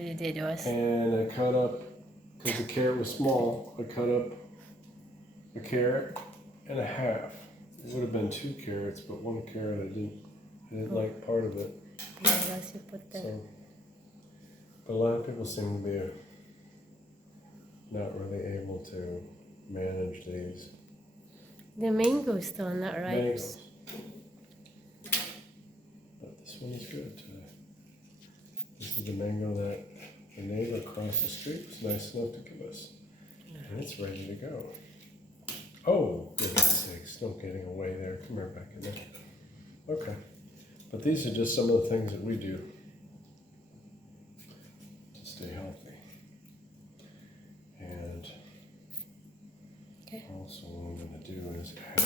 you did was? And I cut up, because the carrot was small, I cut up a carrot and a half. It would have been 2 carrots, but 1 carrot I didn't like part of it. Yes, you put that. So, but a lot of people seem to be not really able to manage these The mango is still not ripe. mangoes. But this one is good today. This is the mango that the neighbor across the street was nice enough to give us. And it's ready to go. Oh, goodness sakes, no getting away there. Come here, back in there. Okay. But these are just some of the things that we do to stay healthy. And Okay. also what I'm going to do is add...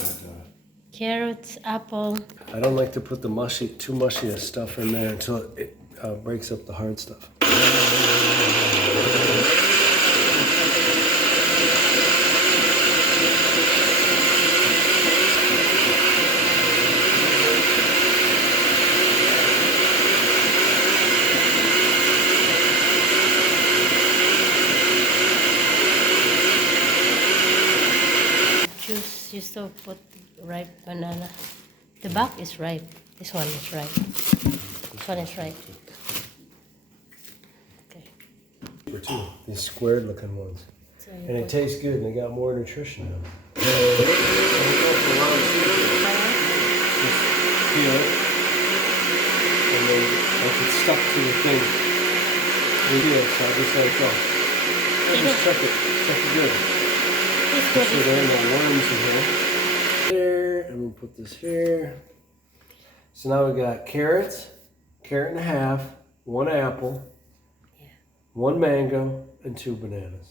Carrots, apple. I don't like to put the too mushy stuff in there until it breaks up the hard stuff. Juice, you still put ripe banana. The back is ripe. This one is ripe. This one is ripe. Okay. For 2, these squared looking ones. So you And it put tastes good and they got more nutrition in them. Just peel it. And then like it's stuck to the thing. We peel, so I just let it go. I just check it good. It's Make good. sure there are no worms in here. There, and we'll put this here. So now we got carrots, carrot and a half, 1 apple, 1 mango, and 2 bananas.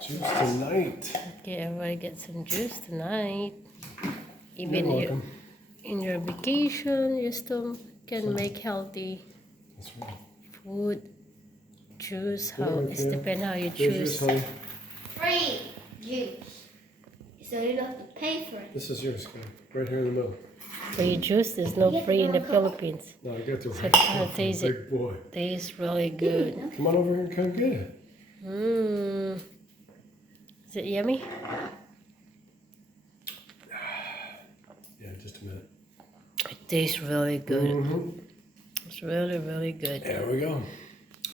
Juice tonight. Okay, everybody get some juice tonight. You're Even welcome. in your vacation, you still can make healthy That's right. food. Juice, how Yeah, it okay. depends how you Here's yours, choose. honey. Free juice. So you don't have to pay for it. This is yours, guy. Right here in the middle. Free juice, there's no free in the Philippines. No, I got the So right how stuff, tastes big boy. Tastes really good. Come on over here and come get it. Mmm. Is it yummy? Yeah, just a minute. It tastes really good. Mm-hmm. It's really, really good. There we go.